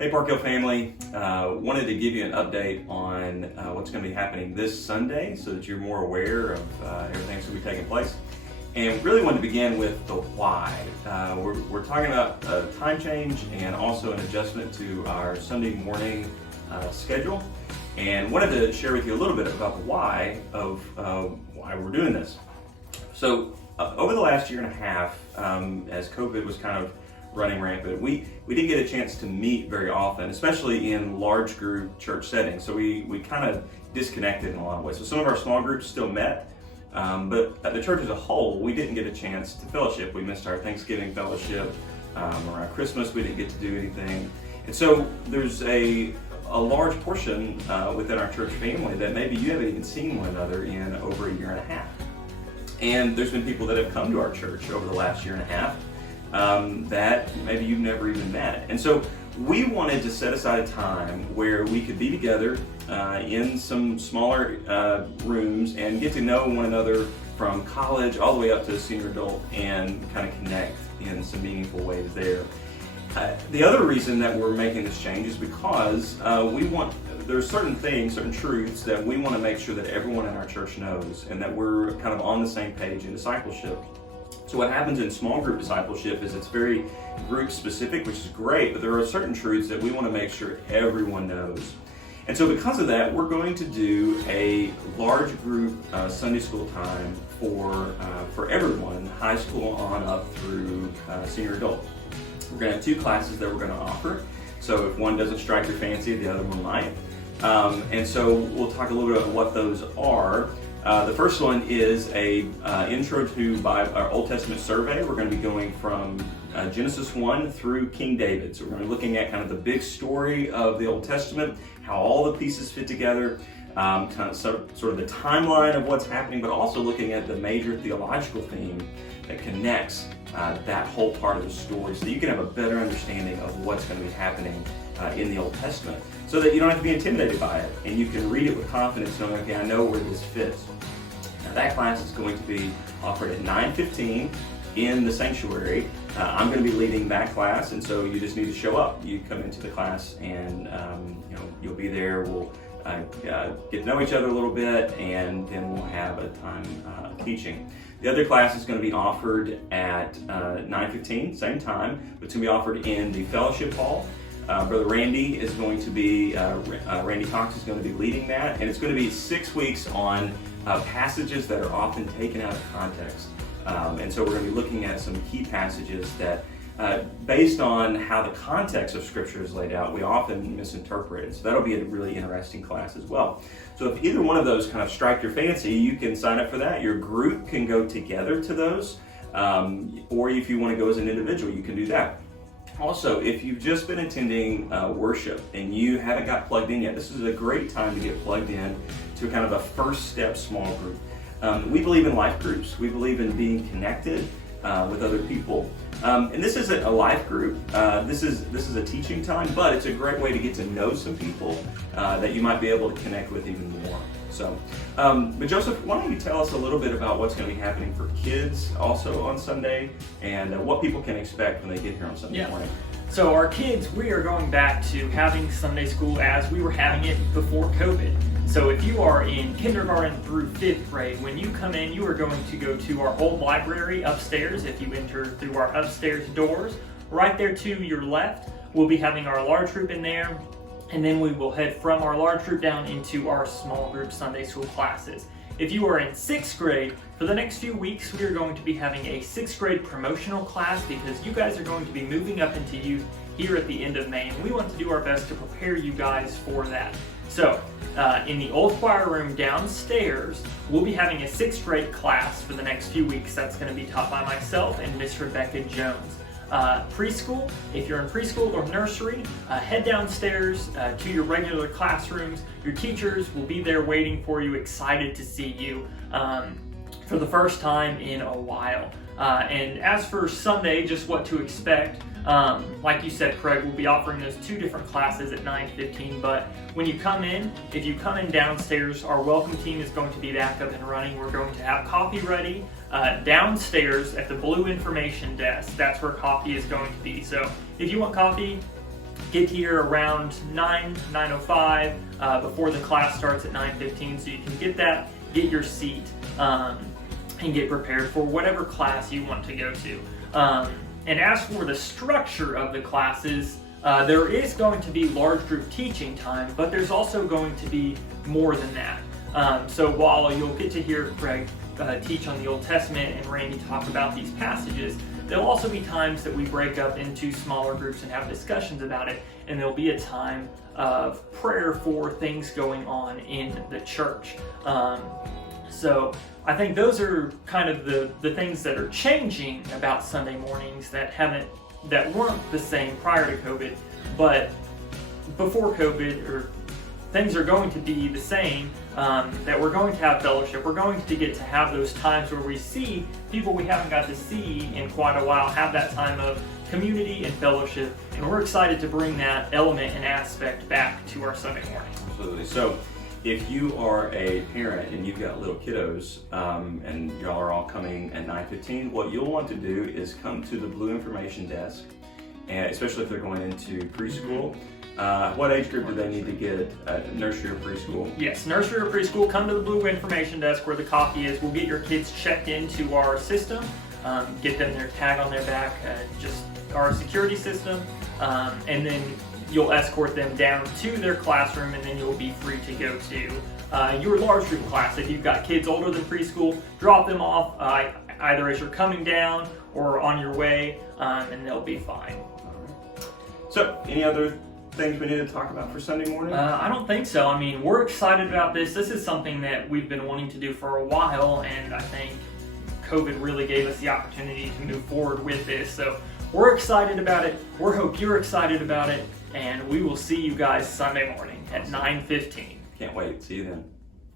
Hey Park Hill family, wanted to give you an update on what's going to be happening this Sunday so that you're more aware of everything that's going to be taking place. And really wanted to begin with the why. We're talking about a time change and also an adjustment to our Sunday morning schedule. And wanted to share with you a little bit about the why of why we're doing this. So over the last year and a half, as COVID was kind of running rampant, we didn't get a chance to meet very often, especially in large group church settings. So we kind of disconnected in a lot of ways. So some of our small groups still met, but at the church as a whole, we didn't get a chance to fellowship. We missed our Thanksgiving fellowship. Around Christmas, we didn't get to do anything. And so there's a large portion within our church family that maybe you haven't even seen one another in over a year and a half. And there's been people that have come to our church over the last year and a half that maybe you've never even met. And so we wanted to set aside a time where we could be together in some smaller rooms and get to know one another from college all the way up to senior adult and kind of connect in some meaningful ways there. The other reason that we're making this change is because there's certain things, certain truths that we want to make sure that everyone in our church knows and that we're kind of on the same page in discipleship. So what happens in small group discipleship is it's very group specific, which is great, but there are certain truths that we want to make sure everyone knows. And so because of that, we're going to do a large group Sunday school time for everyone, high school on up through senior adult. We're going to have two classes that we're going to offer. So if one doesn't strike your fancy, the other one might. And so we'll talk a little bit about what those are. The first one is a intro to our Old Testament survey. We're going to be going from Genesis 1 through King David. So we're going to be looking at kind of the big story of the Old Testament, how all the pieces fit together, kind of sort of the timeline of what's happening, but also looking at the major theological theme that connects that whole part of the story so that you can have a better understanding of what's going to be happening in the Old Testament, so that you don't have to be intimidated by it and you can read it with confidence knowing, okay, I know where this fits. Now that class is going to be offered at 9:15 in the sanctuary. I'm going to be leading that class, and so you just need to show up. You come into the class and you'll be there. We'll get to know each other a little bit, and then we'll have a time of teaching. The other class is going to be offered at 9:15, same time, but it's going to be offered in the fellowship hall. Brother Randy is going to be, Randy Cox is going to be leading that, and it's going to be 6 weeks on passages that are often taken out of context. And so we're going to be looking at some key passages that, based on how the context of Scripture is laid out, we often misinterpret it. So that'll be a really interesting class as well. So if either one of those kind of strike your fancy, you can sign up for that. Your group can go together to those, or if you want to go as an individual, you can do that. Also, if you've just been attending worship and you haven't got plugged in yet, this is a great time to get plugged in to kind of a first step small group. We believe in life groups. We believe in being connected with other people. And this isn't a life group. This is a teaching time, but it's a great way to get to know some people that you might be able to connect with even more. So, but Joseph, why don't you tell us a little bit about what's going to be happening for kids also on Sunday and what people can expect when they get here on Sunday morning? So our kids, we are going back to having Sunday school as we were having it before COVID. So if you are in kindergarten through 5th grade, when you come in, you are going to go to our old library upstairs. If you enter through our upstairs doors, right there to your left, we'll be having our large group in there. And then we will head from our large group down into our small group Sunday school classes. If you are in 6th grade, for the next few weeks, we are going to be having a 6th grade promotional class because you guys are going to be moving up into youth here at the end of May, and we want to do our best to prepare you guys for that. So, in the old choir room downstairs, we'll be having a 6th grade class for the next few weeks. That's going to be taught by myself and Miss Rebecca Jones. Preschool, if you're in preschool or nursery, head downstairs to your regular classrooms. Your teachers will be there waiting for you, excited to see you for the first time in a while. And as for Sunday, just what to expect, like you said, Craig, we'll be offering those two different classes at 9:15, but when you come in, if you come in downstairs, our welcome team is going to be back up and running. We're going to have coffee ready downstairs at the blue information desk. That's where coffee is going to be. So if you want coffee, get here around 9:05 before the class starts at 9:15, so you can get your seat, and get prepared for whatever class you want to go to. And as for the structure of the classes, there is going to be large group teaching time, but there's also going to be more than that. So while you'll get to hear Greg teach on the Old Testament and Randy talk about these passages, there'll also be times that we break up into smaller groups and have discussions about it, and there'll be a time of prayer for things going on in the church. So I think those are kind of the things that are changing about Sunday mornings that weren't the same prior to COVID, but before COVID, things are going to be the same, that we're going to have fellowship. We're going to get to have those times where we see people we haven't got to see in quite a while, have that time of community and fellowship, and we're excited to bring that element and aspect back to our Sunday morning. Absolutely. So if you are a parent and you've got little kiddos, and y'all are all coming at 9:15, what you'll want to do is come to the blue information desk, and especially if they're going into preschool. What age group do they need to get? Nursery or preschool? Yes, nursery or preschool, come to the blue information desk where the coffee is. We'll get your kids checked into our system, get them their tag on their back, just our security system, and then you'll escort them down to their classroom, and then you'll be free to go to your large group class. If you've got kids older than preschool, drop them off either as you're coming down or on your way, and they'll be fine. So, any other things we need to talk about for Sunday morning? I don't think so. I mean, we're excited about this. This is something that we've been wanting to do for a while, and I think COVID really gave us the opportunity to move forward with this. So we're excited about it. We hope you're excited about it, and we will see you guys Sunday morning at 9:15. Can't wait. See you then.